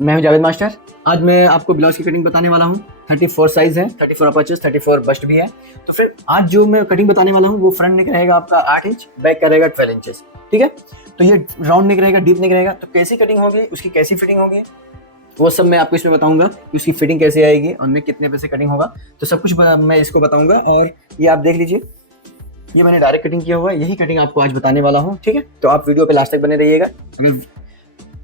मैं हूं जावेद मास्टर। आज मैं आपको ब्लाउज की कटिंग बताने वाला हूं। 34 साइज है, 34 अपर चेस्ट, 34 बस्ट भी है। तो फिर आज जो मैं कटिंग बताने वाला हूं वो फ्रंट नेक रहेगा आपका 8 इंच, बैक का रहेगा 12 इंचेस। ठीक है, तो ये राउंड नेक रहेगा, डीप नेक रहेगा। तो कैसी कटिंग होगी, उसकी कैसी फिटिंग होगी, वो सब मैं आपको इसमें बताऊंगा कि उसकी फिटिंग कैसे आएगी और नेक कितने पे से कटिंग होगा। तो सब कुछ मैं इसको बताऊंगा। और ये आप देख लीजिए, ये मैंने डायरेक्ट कटिंग किया हुआ है, यही कटिंग आपको आज बताने वाला हूँ। ठीक है, तो आप वीडियो पे लास्ट तक बने रहिएगा। अगर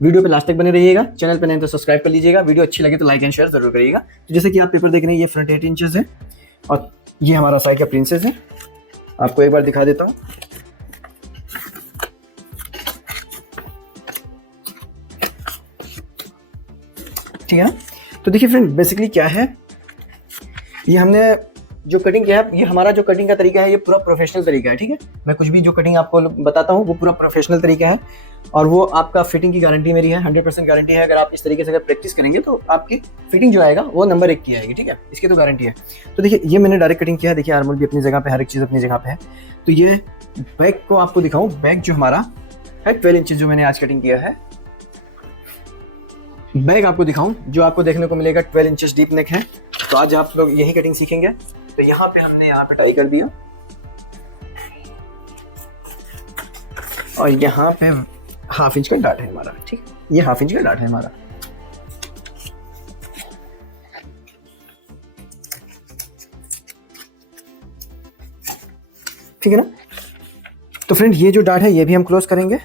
वीडियो पे लास्ट तक बने रहिएगा, चैनल पे नहीं तो सब्सक्राइब कर लीजिएगा। वीडियो अच्छी लगे तो लाइक एंड शेयर जरूर करिएगा। तो जैसे कि आप पेपर देख रहे हैं, ये फ्रंट 8 इंचेस है और ये हमारा साइड का प्रिंसेस है। आपको एक बार दिखा देता हूँ। ठीक है, तो देखिए फ्रेंड, बेसिकली क्या है, ये हमने जो कटिंग किया है, ये हमारा जो कटिंग का तरीका है, ये पूरा प्रोफेशनल तरीका है। ठीक है, मैं कुछ भी जो कटिंग आपको बताता हूँ वो पूरा प्रोफेशनल तरीका है और वो आपका फिटिंग की गारंटी मेरी है, 100% गारंटी है। अगर आप इस तरीके से अगर प्रैक्टिस करेंगे तो आपकी फिटिंग जो आएगा वो नंबर 1 की आएगी। ठीक है, इसकी तो गारंटी है। तो देखिए, ये मैंने डायरेक्ट कटिंग किया है। देखिए, आर्मल भी अपनी जगह पे, हर एक चीज़ अपनी जगह पे है। तो ये बैक को आपको दिखाऊँ, बैक जो हमारा है 12 इंच जो मैंने आज कटिंग किया है, बैक आपको दिखाऊं जो आपको देखने को मिलेगा 12 इंचेस डीप नेक है। तो आज आप लोग यही कटिंग सीखेंगे। तो यहाँ पे हमने यहाँ पे टाई कर दिया और यहाँ पे ½ इंच का डाट है हमारा। ठीक है, ये ½ इंच का डाट है हमारा। ठीक है ना। तो फ्रेंड, ये जो डाट है ये भी हम क्लोज करेंगे।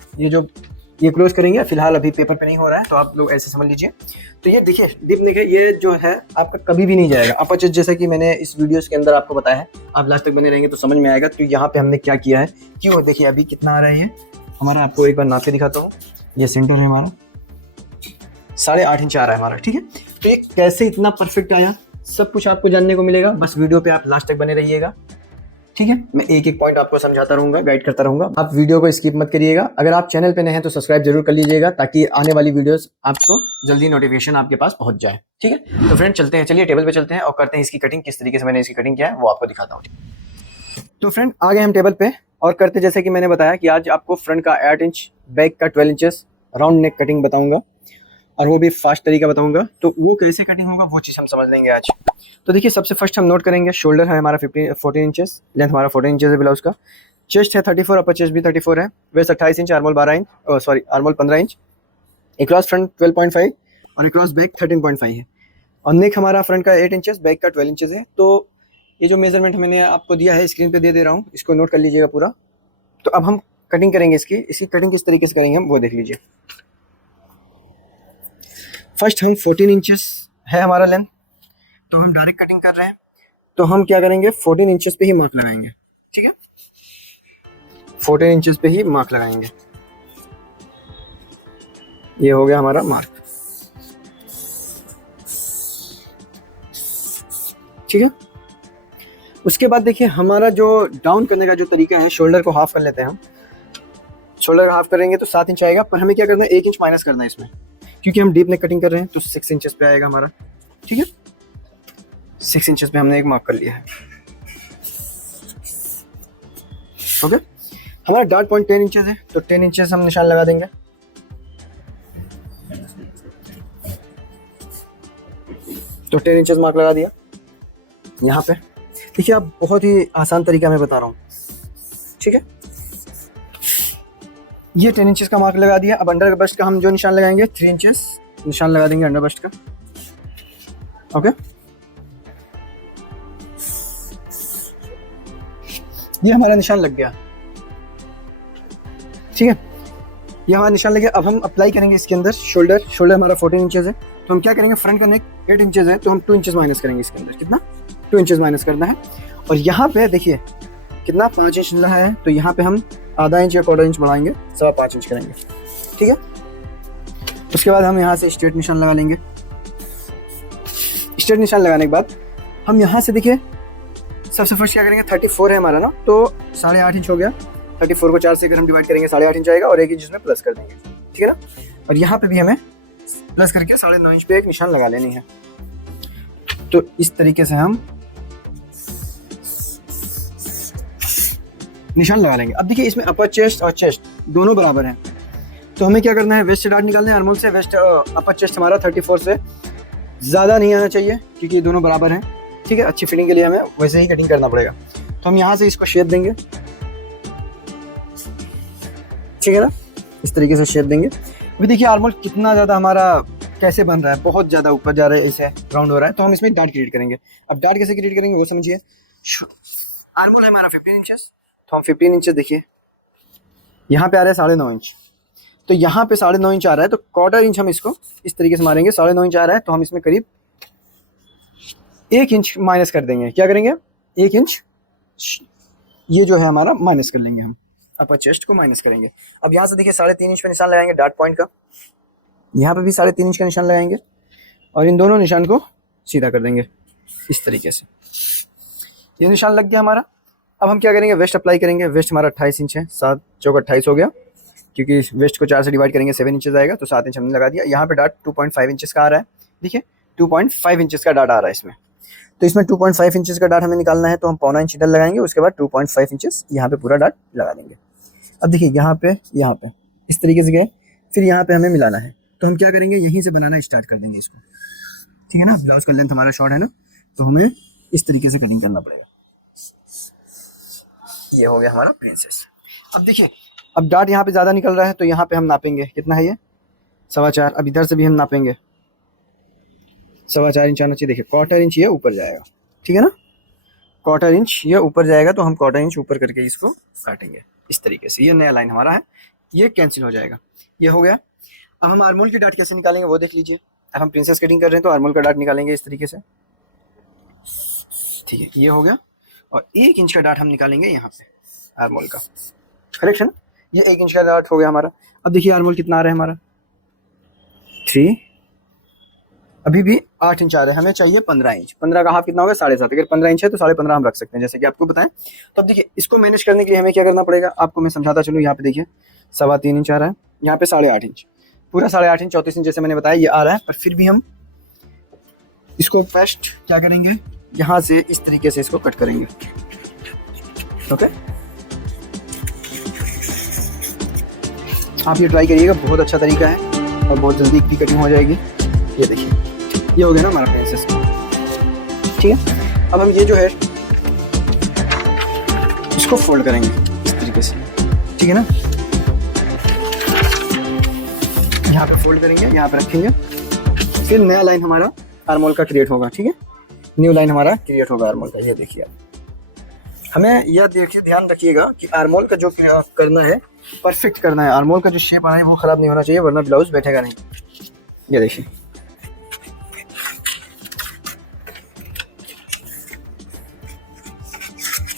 ये क्लोज करेंगे। फिलहाल अभी पेपर पे नहीं हो रहा है, तो आप लोग ऐसे समझ लीजिए। तो ये देखिए, डीप नेक है, ये जो है आपका कभी भी नहीं जाएगा अपर चेस्ट, जैसा कि मैंने इस वीडियोस के अंदर आपको बताया है। आप लास्ट तक बने रहेंगे तो समझ में आएगा। तो यहाँ पे हमने क्या किया है, क्यों, देखिए अभी कितना आ रहा है हमारा, आपको एक बार नाप के दिखाता हूँ। ये सेंटर है हमारा, 8.5 इंच आ रहा है हमारा। ठीक है, तो ये कैसे इतना परफेक्ट आया, सब कुछ आपको जानने को मिलेगा। बस वीडियो पे आप लास्ट तक बने रहिएगा। ठीक है, मैं एक एक पॉइंट आपको समझाता रहूंगा, गाइड करता रहूंगा। आप वीडियो को स्किप मत करिएगा। अगर आप चैनल पे नए हैं तो सब्सक्राइब जरूर कर लीजिएगा, ताकि आने वाली वीडियोस आपको जल्दी नोटिफिकेशन आपके पास पहुंच जाए। ठीक है, तो फ्रेंड चलते हैं, चलिए टेबल पे चलते हैं और करते हैं इसकी कटिंग। किस तरीके से मैंने इसकी कटिंग किया है वो आपको दिखाता हूँ। तो फ्रेंड, आ गए हम टेबल पे और करते, जैसे कि मैंने बताया कि आज आपको फ्रंट का 8 इंच, बैक का 12 इंचेस राउंड नेक कटिंग बताऊंगा और वो भी फास्ट तरीका बताऊंगा। तो वो कैसे कटिंग होगा वो चीज़ हम समझ लेंगे आज। तो देखिए, सबसे फर्स्ट हम नोट करेंगे, शोल्डर है हमारा 14 इंचेस, लेंथ हमारा 14 इंचेस है ब्लाउज का। चेस्ट है 34, अपर चेस्ट भी 34 है। Waist 28 inch, armhole 12 inch, armhole 15 inch. Across front 12.5 और एक्रॉस बैक 13.5 है। और नेक हमारा फ्रंट का 8 इंचेस, बैक का 12 इंचेस है। तो ये जो मेजरमेंट मैंने आपको दिया है, स्क्रीन पे दे दे रहा हूँ, इसको नोट कर लीजिएगा पूरा। तो अब हम कटिंग करेंगे इसकी कटिंग किस तरीके से करेंगे हम वो देख लीजिए। फर्स्ट हम 14 इंचेस है हमारा लेंथ, तो हम डायरेक्ट कटिंग कर रहे हैं। तो हम क्या करेंगे, 14 इंचेस पे ही मार्क लगाएंगे। ठीक है, 14 इंचेस पे ही मार्क लगाएंगे। ये हो गया हमारा मार्क। ठीक है, उसके बाद देखिए, हमारा जो डाउन करने का जो तरीका है, शोल्डर को हाफ कर लेते हैं हम। शोल्डर हाफ करेंगे तो 7 इंच आएगा, पर हमें क्या करना है, 1 इंच माइनस करना है इसमें, क्योंकि हम डीप नेक कटिंग कर रहे हैं। तो 6 इंचेस पे आएगा हमारा। ठीक है, 6 इंचेस पे हमने एक मार्क कर लिया है। ओके, हमारा डार्ट पॉइंट 10 इंचेस है, तो 10 इंचेस हम निशान लगा देंगे। तो 10 इंचेस मार्क लगा दिया यहाँ पे। देखिए, आप बहुत ही आसान तरीका मैं बता रहा हूँ। ठीक है, ये 10 इंचेस का मार्क लगा दिया। अब अंडर बस्ट का हम जो निशान लगाएंगे, 3 इंचेस निशान लगा देंगे अंडर बस्ट का। ओके, ये हमारा निशान लग गया। ठीक है, ये हमारा निशान लग गया। अब हम अप्लाई करेंगे इसके अंदर शोल्डर हमारा 14 इंचेस है, तो हम क्या करेंगे, फ्रंट का नेक 8 इंचेस है, तो हम 2 इंचेस माइनस करेंगे इसके अंदर। कितना, 2 इंचेस माइनस करना है। और यहाँ पे देखिए कितना, 5 इंच रहा है, तो यहाँ पे हम आधा इंच या 1/4 इंच बढ़ाएंगे, 5.25 इंच करेंगे। ठीक है, उसके बाद हम यहाँ से स्ट्रेट निशान लगा लेंगे। स्ट्रेट निशान लगाने के बाद हम यहाँ से देखिए, सबसे फर्स्ट क्या करेंगे, 34 है हमारा ना, तो 8.5 इंच हो गया। 34 को 4 से अगर हम डिवाइड करेंगे, 8.5 इंच आएगा और 1 इंच इसमें प्लस कर देंगे। ठीक है ना, और यहाँ पे भी हमें प्लस करके 9.5 इंच पे एक निशान लगा लेनी है। तो इस तरीके से हम निशान लगा लेंगे। अब देखिए, इसमें अपर चेस्ट और चेस्ट दोनों बराबर हैं, तो हमें क्या करना है, वेस्ट डार्ट निकालना है आर्मोल से। वेस्ट अपर चेस्ट हमारा 34 से ज़्यादा नहीं आना चाहिए क्योंकि ये दोनों बराबर हैं, ठीक है। अच्छी फिटिंग के लिए हमें वैसे ही कटिंग करना पड़ेगा। तो हम यहाँ से इसको शेप देंगे, ठीक है ना, इस तरीके से शेप देंगे। अभी देखिए आर्मोल कितना ज़्यादा हमारा कैसे बन रहा है, बहुत ज़्यादा ऊपर जा रहा है, ऐसे राउंड हो रहा है। तो हम इसमें डार्ट क्रिएट करेंगे। अब डार्ट कैसे क्रिएट करेंगे वो समझिए। आर्मोल है हमारा 15 इंचेस, तो हम 15 इंचेस देखिए यहाँ पे आ रहा है 9.5 इंच, तो यहाँ पे 9.5 इंच आ रहा है, तो क्वार्टर इंच हम इसको इस तरीके से मारेंगे। 9.5 इंच आ रहा है तो हम इसमें करीब 1 इंच माइनस कर देंगे। क्या करेंगे, 1 इंच ये जो है हमारा माइनस कर लेंगे, हम अपर चेस्ट को माइनस करेंगे। अब यहाँ से देखिए 3.5 इंच पे निशान लगाएंगे डार्ट पॉइंट का, यहाँ पे भी 3.5 इंच का निशान लगाएंगे और इन दोनों निशान को सीधा कर देंगे इस तरीके से। ये निशान लग गया हमारा। अब हम क्या करेंगे, वेस्ट अप्लाई करेंगे। वेस्ट हमारा 28 इंच है, 7 चौक 28 हो गया, क्योंकि वेस्ट को 4 से डिवाइड करेंगे 7 इंचेस आएगा, तो 7 इंच हमने लगा दिया। यहाँ पे डार्ट 2.5 इंचेस का आ रहा है, देखिए 2.5 इंचेस का डार्ट आ रहा है इसमें। तो इसमें 2.5 इंचेस का डार्ट हमें निकालना है, तो हम 0.25 इंच इधर लगाएंगे, उसके बाद 2.5 इंचेस यहाँ पे पूरा डार्ट लगा देंगे। अब देखिए यहाँ पे इस तरीके से गए, फिर यहाँ पे हमें मिलाना है। तो हम क्या करेंगे, यहीं से बनाना स्टार्ट कर देंगे इसको, ठीक है ना। ब्लाउज का लेंथ हमारा शॉर्ट है ना, तो हमें इस तरीके से कटिंग करना पड़ेगा। ये हो गया हमारा प्रिंसेस। अब देखिए अब डार्ट यहाँ पे ज़्यादा निकल रहा है, तो यहाँ पे हम नापेंगे कितना है, ये 4.25। अब इधर से भी हम नापेंगे 4.25 इंच आना चाहिए। देखिए क्वार्टर इंच ये ऊपर जाएगा, ठीक है ना, क्वार्टर इंच ये ऊपर जाएगा, तो हम क्वार्टर इंच ऊपर करके इसको काटेंगे इस तरीके से। ये नया लाइन हमारा है, ये कैंसिल हो जाएगा। ये हो गया। अब हम आर्मोल की डार्ट कैसे निकालेंगे वो देख लीजिए। अब हम प्रिंसेस कटिंग कर रहे हैं तो आर्मोल का डार्ट निकालेंगे इस तरीके से, ठीक है। ये हो गया। और 1 इंच का डार्ट हम निकालेंगे यहाँ पे आर्मोल का, करेक्शन। ये 1 इंच का डार्ट हो गया हमारा। अब देखिए आर्मोल कितना आ रहा है हमारा, 3, अभी भी 8 इंच आ रहा है, हमें चाहिए 15 इंच। 15 का हाफ कितना होगा, 7.5। अगर 15 इंच है तो 15.5 हम रख सकते हैं, जैसे कि आपको बताएं। तो अब देखिए इसको मैनेज करने के लिए हमें क्या करना पड़ेगा, आपको मैं समझाता चलूँ। यहाँ पे देखिए 3.25 इंच आ रहा है, यहाँ पे 8.5 इंच, पूरा 8.5 इंच 34 इंच जैसे मैंने बताया ये आ रहा है। पर फिर भी हम इसको फर्स्ट क्या करेंगे, यहाँ से इस तरीके से इसको कट करेंगे, ओके। आप ये ट्राई करिएगा, बहुत अच्छा तरीका है और बहुत जल्दी की कटिंग हो जाएगी। ये देखिए ये हो गया ना हमारा प्रिंसेस, ठीक है। अब हम ये जो है इसको फोल्ड करेंगे इस तरीके से, ठीक है ना। यहाँ पे फोल्ड करेंगे, यहाँ पे रखेंगे, फिर नया लाइन हमारा आर्मोल का क्रिएट होगा, ठीक है। न्यू लाइन हमारा क्रिएट होगा आर्मोल का। ये देखिए हमें यह देखिए ध्यान रखिएगा कि आर्मोल का जो करना है परफेक्ट करना है। आर्मोल का जो शेप आ रहा है वो खराब नहीं होना चाहिए, वरना ब्लाउज बैठेगा नहीं। ये देखिए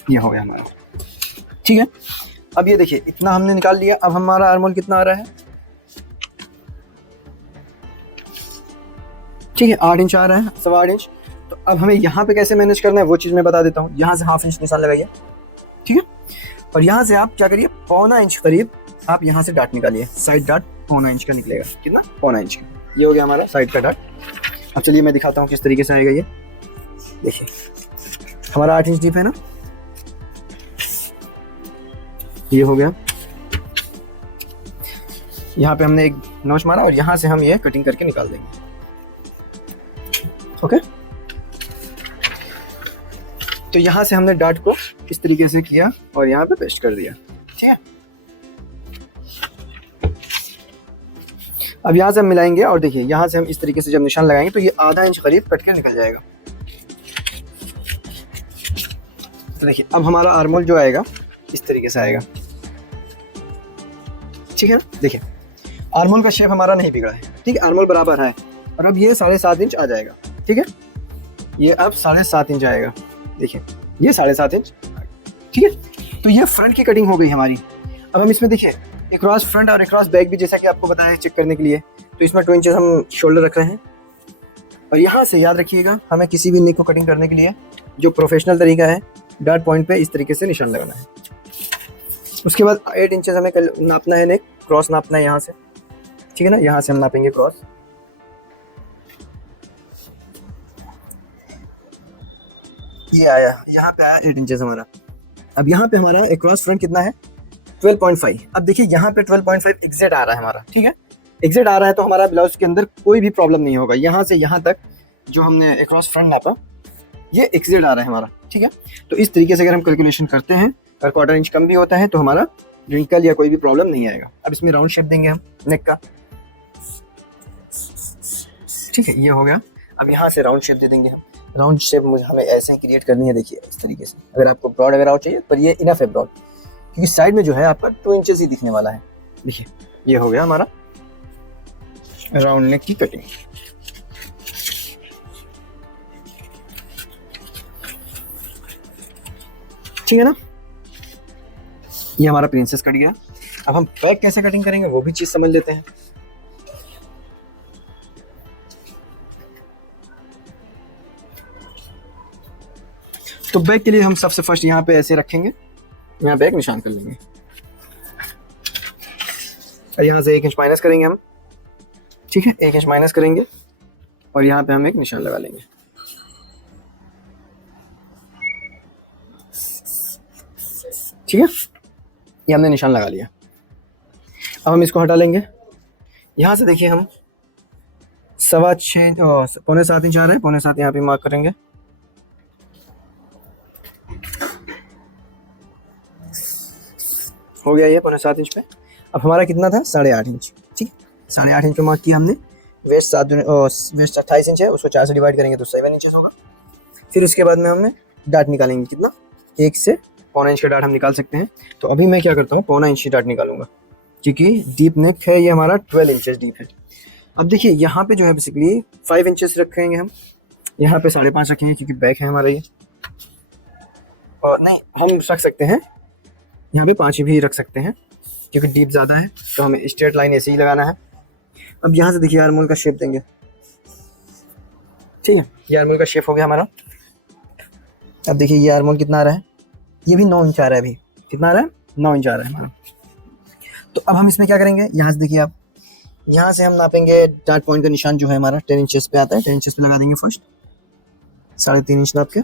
ये हो गया हमारा, ठीक है। अब ये देखिए इतना हमने निकाल लिया। अब हमारा आर्मोल कितना आ रहा है, ठीक है, 8 इंच आ रहा है, 8.25 इंच। तो अब हमें यहाँ पे कैसे मैनेज करना है वो चीज़ मैं बता देता हूँ। यहाँ से हाफ इंच निशान लगाइए, ठीक है। और यहाँ से आप क्या करिए, 0.25 इंच करीब आप यहाँ से डार्ट निकालिए। साइड डार्ट 0.25 इंच का निकलेगा, कितना, 0.25 इंच का। ये हो गया हमारा साइड का डार्ट। अब चलिए मैं दिखाता हूँ किस तरीके से आएगा। ये देखिए हमारा 8 इंच डीप है ना, ये हो गया। यहाँ पे हमने एक नोच मारा और यहाँ से हम ये कटिंग करके निकाल देंगे, ओके। तो यहाँ से हमने डार्ट को इस तरीके से किया और यहाँ पे पेस्ट कर दिया, ठीक है। अब यहाँ से हम मिलाएंगे और देखिए यहाँ से हम इस तरीके से जब निशान लगाएंगे तो ये आधा इंच करीब कट के निकल जाएगा। तो देखिए अब हमारा आर्मोल जो आएगा इस तरीके से आएगा, ठीक है ना। देखिए आर्मोल का शेप हमारा नहीं बिगड़ा है, ठीक है, आर्मोल बराबर है। और अब ये 7.5 इंच आ जाएगा, ठीक है। ये अब 7.5 इंच आएगा, देखिए ये 7.5 इंच, ठीक है। तो ये फ्रंट की कटिंग हो गई हमारी। अब हम इसमें देखिए एक क्रॉस फ्रंट और एक क्रॉस बैक भी, जैसा कि आपको बताया है चेक करने के लिए। तो इसमें 2 इंचेस हम शोल्डर रख रहे हैं। और यहाँ से याद रखिएगा हमें किसी भी नेक को कटिंग करने के लिए जो प्रोफेशनल तरीका है, डार्ट पॉइंट पे इस तरीके से निशान लगाना है। उसके बाद 8 इंचेस हमें नापना है, नेक क्रॉस नापना है यहाँ से, ठीक है ना। यहाँ से हम नापेंगे क्रॉस, ये आया, यहाँ पे आया 8 इंचेस हमारा। अब यहाँ पे हमारा एक क्रॉस फ्रंट कितना है, 12.5। अब देखिए यहाँ पे 12.5 एग्जैक्ट आ रहा है हमारा, ठीक है, एग्जैक्ट आ रहा है तो हमारा ब्लाउज के अंदर कोई भी प्रॉब्लम नहीं होगा। यहाँ से यहाँ तक जो हमने अक्रॉस फ्रंट नापा ये एग्जैक्ट आ रहा है हमारा, ठीक है। तो इस तरीके से अगर हम कैलकुलेशन करते हैं और क्वार्टर इंच कम भी होता है तो हमारा रिंकल या कोई भी प्रॉब्लम नहीं आएगा। अब इसमें राउंड शेप देंगे हम नेक का, ठीक है, ये हो गया। अब यहाँ से राउंड शेप दे देंगे हम। राउंड शेप मुझे हमें ऐसे क्रिएट करनी है, देखिए इस तरीके से। अगर आपको ब्रॉड अगर चाहिए पर ये इनफ है ब्रॉड, क्योंकि साइड में जो है आपका 2 इंचेस ही दिखने वाला है। देखिए ये हो गया हमारा राउंड नेक की कटिंग। ठीक है ना, ये हमारा प्रिंसेस कट गया। अब हम बैक कैसे कटिंग करेंगे वो भी चीज समझ लेते हैं। तो बैक के लिए हम सबसे फर्स्ट यहाँ पे ऐसे रखेंगे, यहाँ पे एक निशान कर लेंगे और यहाँ से 1 इंच माइनस करेंगे हम, ठीक है, 1 इंच माइनस करेंगे और यहाँ पे हम एक निशान लगा लेंगे। ठीक है, ये हमने निशान लगा लिया। अब हम इसको हटा लेंगे। यहाँ से देखिए हम 6.25 पौने 7 इंच आ रहा है, पौने 7 यहाँ पे मार्क करेंगे। हो गया ये पौने 7 इंच पे। अब हमारा कितना था 8.5 इंच, ठीक है, 8.5 इंच पे मार्क किया हमने। वेस्ट 28 इंच है, उसको 4 से डिवाइड करेंगे तो 7 इंचेस होगा। फिर उसके बाद में हमने डाट निकालेंगे, कितना 1 से पौना इंच का डाट हम निकाल सकते हैं। तो अभी मैं क्या करता हूँ, पौना इंच डाट निकालूंगा क्योंकि डीप नेक है, ये हमारा 12 इंचेस डीप है। अब देखिए यहाँ पे जो है बेसिकली 5 इंचेस रखेंगे हम, यहाँ पे 5.5 रखेंगे क्योंकि बैक है हमारा ये, और नहीं हम रख सकते हैं यहाँ पे 5 भी रख सकते हैं क्योंकि डीप ज़्यादा है तो हमें स्ट्रेट लाइन ऐसे ही लगाना है। अब यहाँ से देखिए आर्मोल का शेप देंगे, ठीक है, ये आर्मोल का शेप हो गया हमारा। अब देखिए ये आर्मोल कितना आ रहा है, ये भी 9 इंच आ रहा है। अभी कितना आ रहा है, 9 इंच आ रहा है हमारा। तो अब हम इसमें क्या करेंगे, यहाँ से देखिए आप, यहाँ से हम नापेंगे डार्ट पॉइंट का निशान जो है हमारा 10 इंचेस पे आता है, 10 इंचेस पे लगा देंगे फर्स्ट। 3.5 इंच नाप के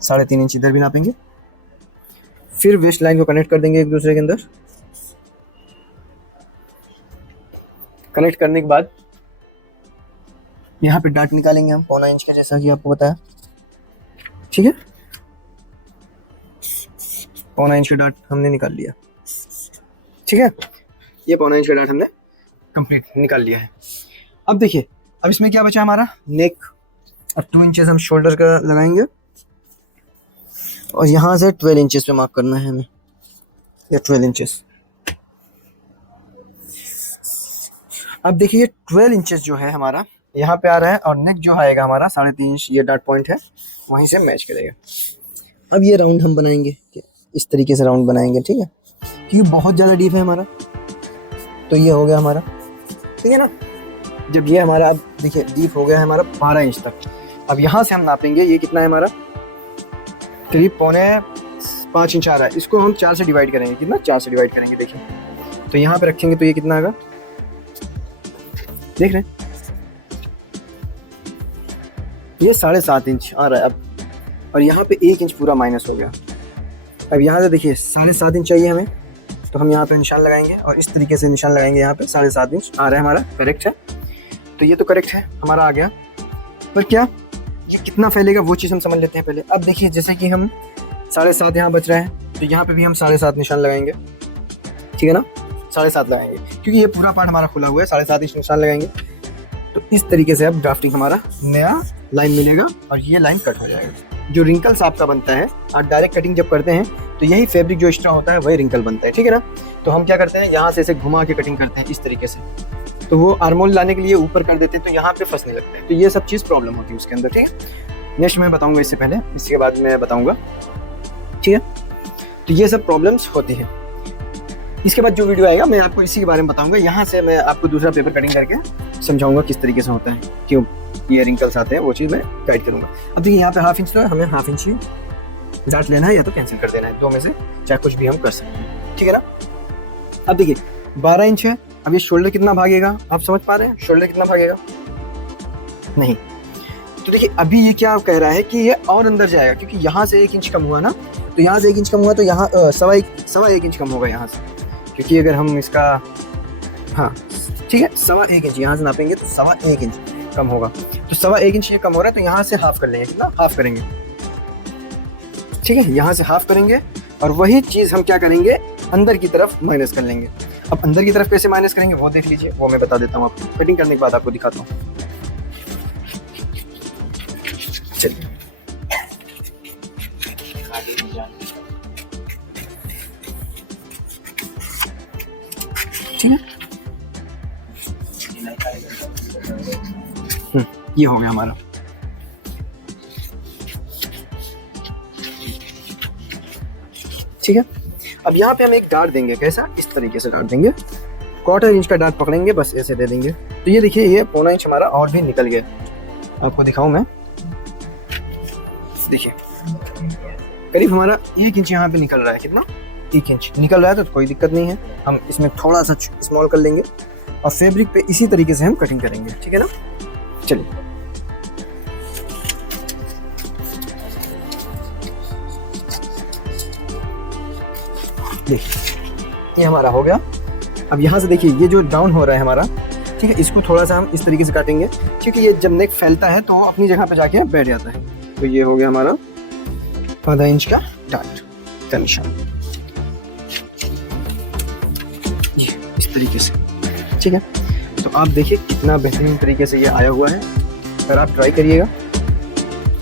3.5 इंच इधर भी नापेंगे। फिर वेस्ट लाइन को कनेक्ट कर देंगे एक दूसरे के अंदर। कनेक्ट करने के बाद यहाँ पे डार्ट निकालेंगे हम पौना इंच का, जैसा कि आपको बताया, ठीक है, पौना इंच का डार्ट हमने निकाल लिया, ठीक है, ये पौना इंच का डार्ट हमने कंप्लीट निकाल लिया है। अब देखिए अब इसमें क्या बचा हमारा, नेक। अब 2 इंचेस हम शोल्डर का लगाएंगे और यहाँ से 12 इंचेस पे मार्क करना है हमें, या 12 इंचेस। अब देखिए 12 इंचेस जो है हमारा यहाँ पे आ रहा है और नेक जो आएगा हमारा 3.5 इंच, ये डार्ट पॉइंट है, वहीं से मैच करेगा। अब ये राउंड हम बनाएंगे, इस तरीके से राउंड बनाएंगे, ठीक है, क्योंकि बहुत ज़्यादा डीप है हमारा। तो ये हो गया हमारा, ठीक है ना। जब ये हमारा, अब देखिए डीप हो गया है हमारा 12 इंच तक। अब यहाँ से हम नापेंगे, ये कितना है हमारा, करीब पौने 5 इंच आ रहा है। इसको हम 4 से डिवाइड करेंगे, कितना 4 से डिवाइड करेंगे, देखिए तो यहाँ पे रखेंगे तो ये कितना आएगा, देख रहे हैं, ये 7.5 इंच आ रहा है अब, और यहाँ पे 1 इंच पूरा माइनस हो गया। अब यहाँ से देखिए 7.5 इंच चाहिए हमें, तो हम यहाँ पे निशान लगाएंगे और इस तरीके से निशान लगाएंगे। यहाँ पे 7.5 इंच आ रहा है हमारा, करेक्ट है। तो ये तो करेक्ट है हमारा आ गया, पर क्या ये कितना फैलेगा वो चीज़ हम समझ लेते हैं पहले। अब देखिए जैसे कि हम 7.5 यहाँ बच रहा है, तो यहाँ पे भी हम 7.5 निशान लगाएंगे, ठीक है ना, 7.5 लगाएंगे क्योंकि ये पूरा पार्ट हमारा खुला हुआ है, 7.5 इंच निशान लगाएंगे। तो इस तरीके से अब ड्राफ्टिंग हमारा नया लाइन मिलेगा और ये लाइन कट हो जाएगा। जो रिंकल्स आपका बनता है, आप डायरेक्ट कटिंग जब करते हैं तो यही फैब्रिक जो एक्स्ट्रा होता है वही रिंकल बनता है, ठीक है ना। तो हम क्या करते हैं, यहाँ से ऐसे घुमा के कटिंग करते हैं इस तरीके से, तो वो आर्मोल लाने के लिए ऊपर कर देते हैं, तो यहाँ पे फंसने लगते हैं। तो ये सब चीज़ प्रॉब्लम होती है उसके अंदर, ठीक है। नेक्स्ट मैं बताऊँगा इससे पहले, इसके बाद मैं बताऊँगा, ठीक है। तो ये सब प्रॉब्लम्स होती है। इसके बाद जो वीडियो आएगा मैं आपको इसी के बारे में बताऊँगा। यहाँ से मैं आपको दूसरा पेपर कटिंग करके समझाऊँगा किस तरीके से होता है, क्यों ये रिंकल्स आते हैं, वो चीज़ मैं गाइड करूँगा। अब देखिए यहाँ पे 1/2 इंच तो है, हमें 1/2 इंच ही डार्ट लेना है या तो कैंसिल कर देना है, दो में से चाहे कुछ भी हम कर सकते हैं, ठीक है ना। अब देखिए 12 इंच है, अब ये शोल्डर कितना भागेगा, आप समझ पा रहे हैं शोल्डर कितना भागेगा, नहीं। तो देखिए अभी ये क्या कह रहा है कि ये और अंदर जाएगा, क्योंकि यहाँ से 1 इंच कम हुआ ना, तो यहाँ से 1 इंच कम हुआ तो यहाँ सवा एक इंच कम होगा यहाँ से, क्योंकि अगर हम इसका हाँ ठीक है 1.25 इंच यहाँ से नापेंगे तो 1.25 इंच कम होगा। तो 1.25 इंच ये कम हो रहा है तो यहाँ से हाफ कर लेंगे। कितना हाफ करेंगे, ठीक है, यहाँ से हाफ करेंगे और वही चीज़ हम क्या करेंगे अंदर की तरफ माइनस कर लेंगे। अब अंदर की तरफ कैसे माइनस करेंगे वो देख लीजिए, वो मैं बता देता हूँ आपको। कटिंग करने के बाद आपको दिखाता हूँ। चलिए ठीक है, ये हो गया हमारा। ठीक है, अब यहाँ पे हम एक डार्ट देंगे। कैसा, इस तरीके से डार्ट देंगे, 1/4 इंच का डार्ट पकड़ेंगे, बस ऐसे दे देंगे। तो ये देखिए ये 1.25 इंच हमारा और भी निकल गया। आपको दिखाऊं मैं, देखिए करीब हमारा 1 इंच यहाँ पे निकल रहा है। कितना, 1 इंच निकल रहा है, तो कोई दिक्कत नहीं है। हम इसमें थोड़ा सा स्मॉल कर लेंगे और फैब्रिक पे इसी तरीके से हम कटिंग करेंगे। ठीक है ना, चलिए देखिए ये हमारा हो गया। अब यहाँ से देखिए ये जो डाउन हो रहा है हमारा, ठीक है, इसको थोड़ा सा हम इस तरीके से काटेंगे, क्योंकि ये जब नेक फैलता है तो अपनी जगह पे जाके बैठ जाता है। तो ये हो गया हमारा 1/2 इंच का डार्ट का निशान, ये इस तरीके से। ठीक है, तो आप देखिए कितना बेहतरीन तरीके से ये आया हुआ है। अगर आप ट्राई करिएगा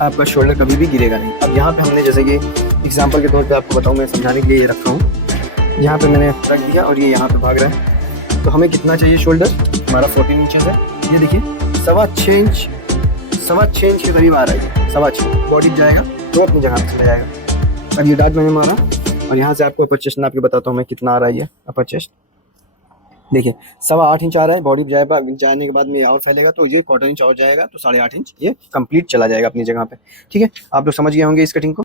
आपका शोल्डर कभी भी गिरेगा नहीं। अब यहाँ पे हमने जैसे कि एग्जांपल के तौर पे आपको बताऊँ, मैं समझाने के लिए ये रखा हूँ। यहाँ पे मैंने रख दिया और ये यहाँ पे भाग रहा है। तो हमें कितना चाहिए शोल्डर, हमारा 14 इंचेस है। ये देखिए 6.25 इंच, 6.25 इंच के करीब आ रहा है। 6.25 बॉडी जाएगा तो अपनी जगह पे चला जाएगा। अब ये डार्ट मैंने मारा और यहाँ से आपको अपर चेस्ट नाप के बताता हूँ मैं कितना आ रहा है। ये अपर चेस्ट देखिए 8.25 इंच आ रहा है। बॉडी जाने के बाद में और फैलेगा तो ये 1/4 इंच और जाएगा, तो 8.5 इंच ये कंप्लीट चला जाएगा अपनी जगह पे। ठीक है, आप लोग समझ गए होंगे इस कटिंग को।